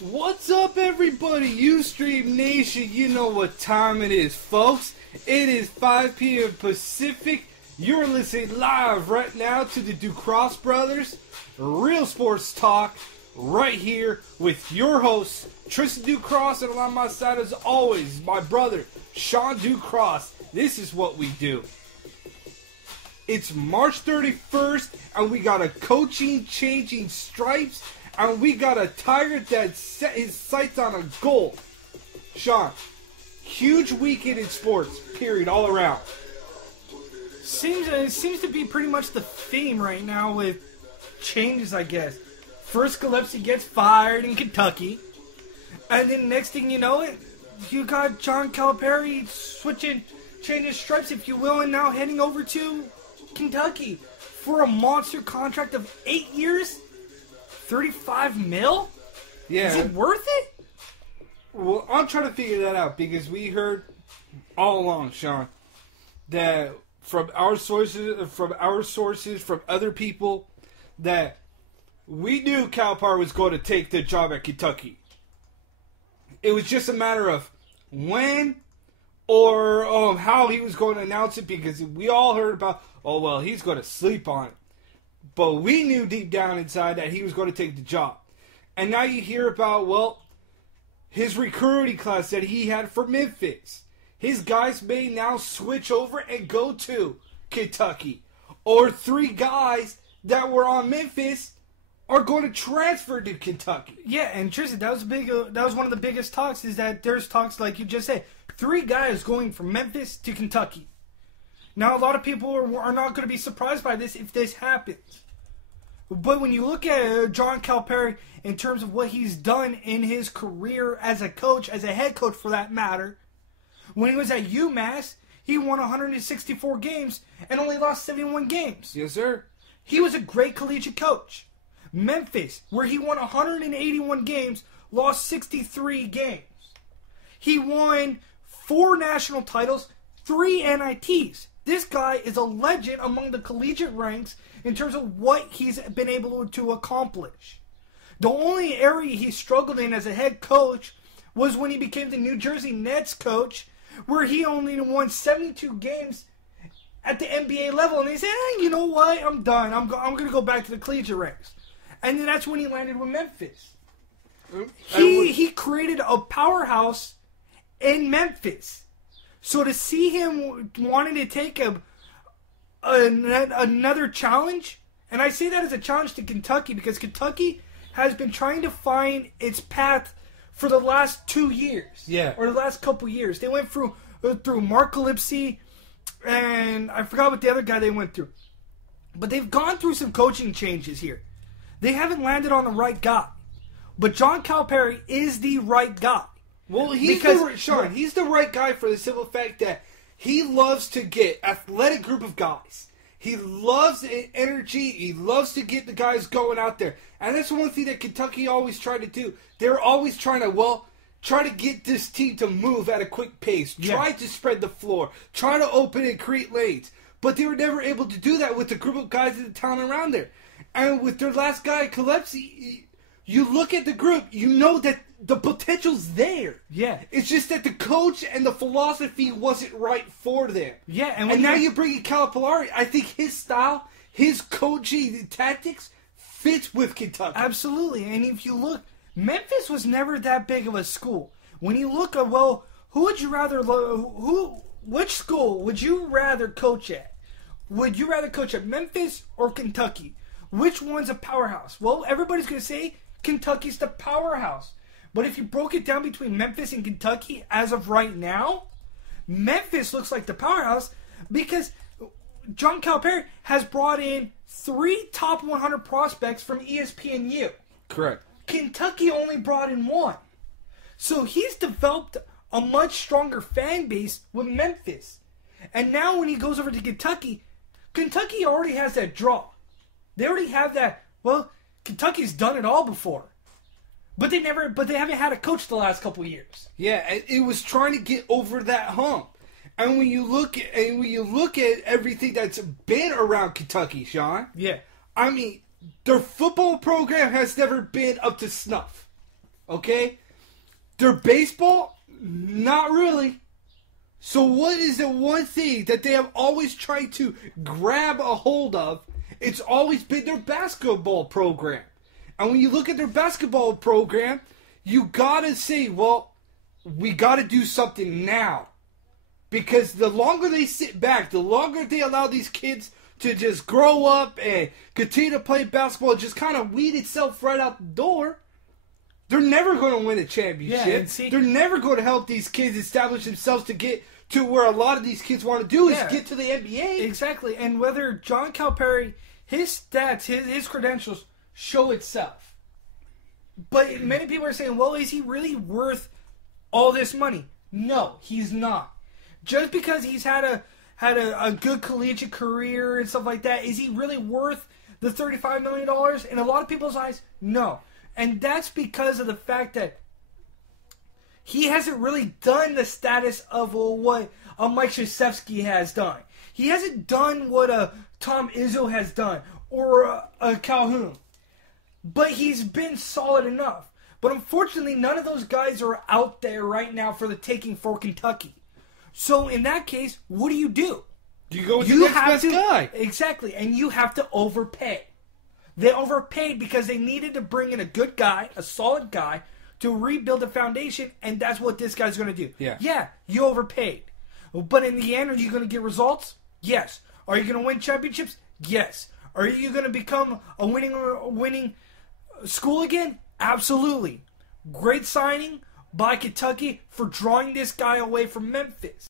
What's up, everybody? Ustream Nation, you know what time it is, folks. It is 5 p.m. Pacific. You're listening live right now to the Ducross Brothers, Real Sports Talk, right here with your host, Tristan Ducross, and on my side, as always, my brother, Sean Ducross. This is what we do. It's March 31st, and we got a coaching changing stripes, and we got a Tiger that set his sights on a goal. Sean, huge weekend in sports, period, all around. Seems to be pretty much the theme right now with changes, I guess. First, Calipari gets fired in Kentucky, and then next thing you know, you got John Calipari changing stripes, if you will, and now heading over to Kentucky for a monster contract of 8 years, $35 million. Yeah. Is it worth it? Well, I'm trying to figure that out because we heard all along, Sean, that from our sources, from other people, that we knew Calipari was going to take the job at Kentucky. It was just a matter of when or how he was going to announce it, because we all heard about, oh, well, he's going to sleep on it. But we knew deep down inside that he was going to take the job. And now you hear about, well, his recruiting class that he had for Memphis. His guys may now switch over and go to Kentucky. Or 3 guys that were on Memphis are going to transfer to Kentucky. Yeah, and Tristan, that was one of the biggest talks, is that there's talks, like you just said, 3 guys going from Memphis to Kentucky. Now, a lot of people are not going to be surprised by this if this happens. But when you look at John Calipari in terms of what he's done in his career as a coach, as a head coach for that matter, when he was at UMass, he won 164 games and only lost 71 games. Yes, sir. He was a great collegiate coach. Memphis, where he won 181 games, lost 63 games. He won 4 national titles, 3 NITs. This guy is a legend among the collegiate ranks in terms of what he's been able to accomplish. The only area he struggled in as a head coach was when he became the New Jersey Nets coach, where he only won 72 games at the NBA level. And he said, you know what? I'm done. I'm going to go back to the collegiate ranks. And then that's when he landed with Memphis. He created a powerhouse in Memphis. So to see him wanting to take another challenge, and I say that as a challenge to Kentucky because Kentucky has been trying to find its path for the last 2 years. Yeah. Or the last couple years. They went through Mark Calipari, and I forgot what the other guy they went through. But they've gone through some coaching changes here. They haven't landed on the right guy. But John Calipari is the right guy. Well, he's the right guy for the simple fact that he loves to get athletic group of guys. He loves energy. He loves to get the guys going out there. And that's one thing that Kentucky always tried to do. They're always trying to get this team to move at a quick pace. Yeah. Try to spread the floor. Try to open and create lanes. But they were never able to do that with the group of guys in the town around there. And with their last guy, Calipari, you look at the group, you know that the potential's there. Yeah. It's just that the coach and the philosophy wasn't right for them. Yeah, and now you bring in Calipari. I think his style, his coaching tactics fits with Kentucky. Absolutely. And if you look, Memphis was never that big of a school. When you look at, who would you rather, which school would you rather coach at? Would you rather coach at Memphis or Kentucky? Which one's a powerhouse? Well, everybody's going to say Kentucky's the powerhouse. But if you broke it down between Memphis and Kentucky as of right now, Memphis looks like the powerhouse because John Calipari has brought in 3 top 100 prospects from ESPNU. Correct. Kentucky only brought in 1. So he's developed a much stronger fan base with Memphis. And now when he goes over to Kentucky, Kentucky already has that draw. They already have that, Kentucky's done it all before. But they haven't had a coach the last couple of years. Yeah, and it was trying to get over that hump. And when you look at everything that's been around Kentucky, Sean. Yeah. I mean, their football program has never been up to snuff. Okay? Their baseball, not really. So what is the one thing that they have always tried to grab a hold of? It's always been their basketball program. And when you look at their basketball program, you gotta say, well, we gotta do something now. Because the longer they sit back, the longer they allow these kids to just grow up and continue to play basketball and just kind of weed itself right out the door, they're never going to win a championship. Yeah, they're never going to help these kids establish themselves to get to where a lot of these kids want to do is get to the NBA. Exactly. And whether John Calipari, his stats, his credentials show itself. But many people are saying, well, is he really worth all this money? No, he's not. Just because he's had a good collegiate career and stuff like that, is he really worth the $35 million? In a lot of people's eyes, no. And that's because of the fact that he hasn't really done the status of what a Mike Krzyzewski has done. He hasn't done what a Tom Izzo has done or a Calhoun. But he's been solid enough. But unfortunately, none of those guys are out there right now for the taking for Kentucky. So in that case, what do? You go with the next best guy. Exactly, and you have to overpay. They overpaid because they needed to bring in a good guy, a solid guy, to rebuild the foundation, and that's what this guy's going to do. Yeah, you overpaid. But in the end, are you going to get results? Yes. Are you going to win championships? Yes. Are you going to become a winning school again? Absolutely. Great signing by Kentucky for drawing this guy away from Memphis.